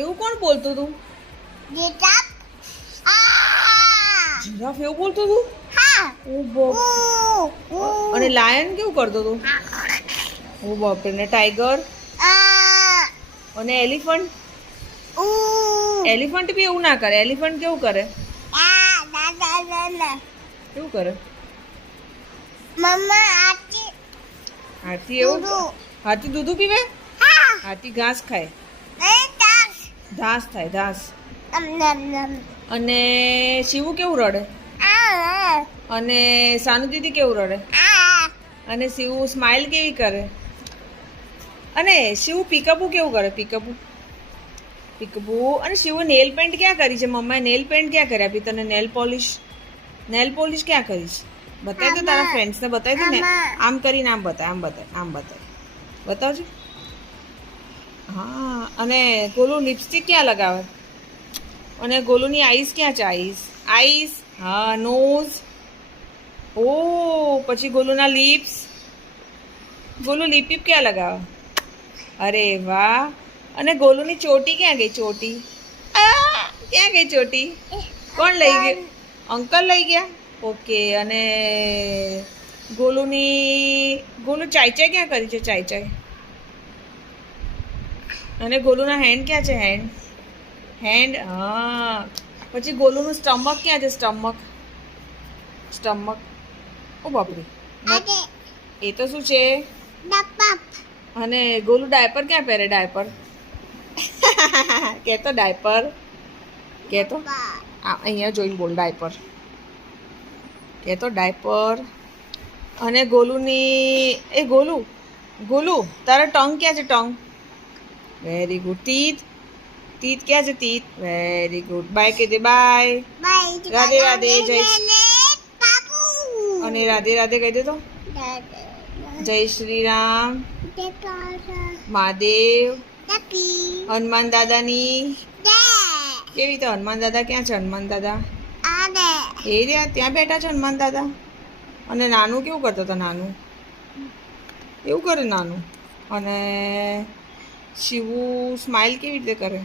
એવું કોણ બોલતું તું? જીરાફ જીરાફ એવું બોલતું તું? હા ઓ બાપ. અને લાયન કેવું કરતો તું? ઓ બાપ રે. ને ટાઈગર અને એલિફન્ટ? એલિફન્ટ બી એવું ના કરે. એલિફન્ટ કેવું કરે? કેવું કરે? મમ્મા આતી હાથી એવું? હાથી દૂધ પીવે? હાથી ઘાસ ખાય. ઘાસ થાય ઘાસ. અને શિવું કેવું રડે? અને સાનુ દીદી કેવું રડે? અને શિવું સ્માઈલ કેવી કરે? અને શિવું પીકઅપુ કેવું કરે? પીકઅપુ અને શિવું નેલ પેન્ટ ક્યાં કરી છે? મમ્માએ નેલ પેન્ટ ક્યાં કરી આપી તને? નેલ પોલિશ ક્યાં કરી છે? બતાવી તો તારા ફ્રેન્ડ્સને બતાવી દો ને. આમ કરીને આમ બતાય, આમ બતાય, આમ બતાય. બતાવજો. હા. અને ગોલું લિપસ્ટિક ક્યાં લગાવે? અને ગોલુની આઈસ ક્યાં છે? આઈસ. હા. નોઝ. ઓ પછી ગોલુના લિપ્સ. ગોલુ લિપ ક્યાં લગાવે? અરે વાહ. અને ગોલુની ચોટી ક્યાં ગઈ? ચોટી ક્યાં ગઈ? ચોટી કોણ લઈ ગયું? અંકલ લઈ ગયા. ઓકે. અને ગોલુ ચાઈ ક્યાં કરી છે? ચાઈ. અને ગોલુના હેન્ડ ક્યાં છે? હેન્ડ. હા. પછી ગોલુનું સ્ટમક ક્યાં છે? સ્ટમક. ઓ બાપરે. એ તો શું છે? અને ગોલુ ડાયપર ક્યાં પહેરે? ડાયપર કેતો ડાયપર કેતો અહીંયા જોઈને બોલ. ડાયપર કેતો ડાયપર. અને ગોલુની ગોલુ તારા ટંગ ક્યાં છે? ટંગ. Very good. તીત ક્યાં છે? તીત. Very good. બાય કહી દે. બાય. રાધે રાધે. જય. અને રાધે રાધે કહી દે તો. જય શ્રી રામ. મહાદેવ. હનુમાન દાદાની કેવી રીતે? હનુમાન દાદા ક્યાં છે? હનુમાન દાદા એ રહ્યા. ત્યાં બેઠા છે હનુમાન દાદા. અને નાનું કેવું કરતો હતો? નાનું એવું કરે નાનું. અને શિવું સ્માઈલ કેવી રીતે કરે?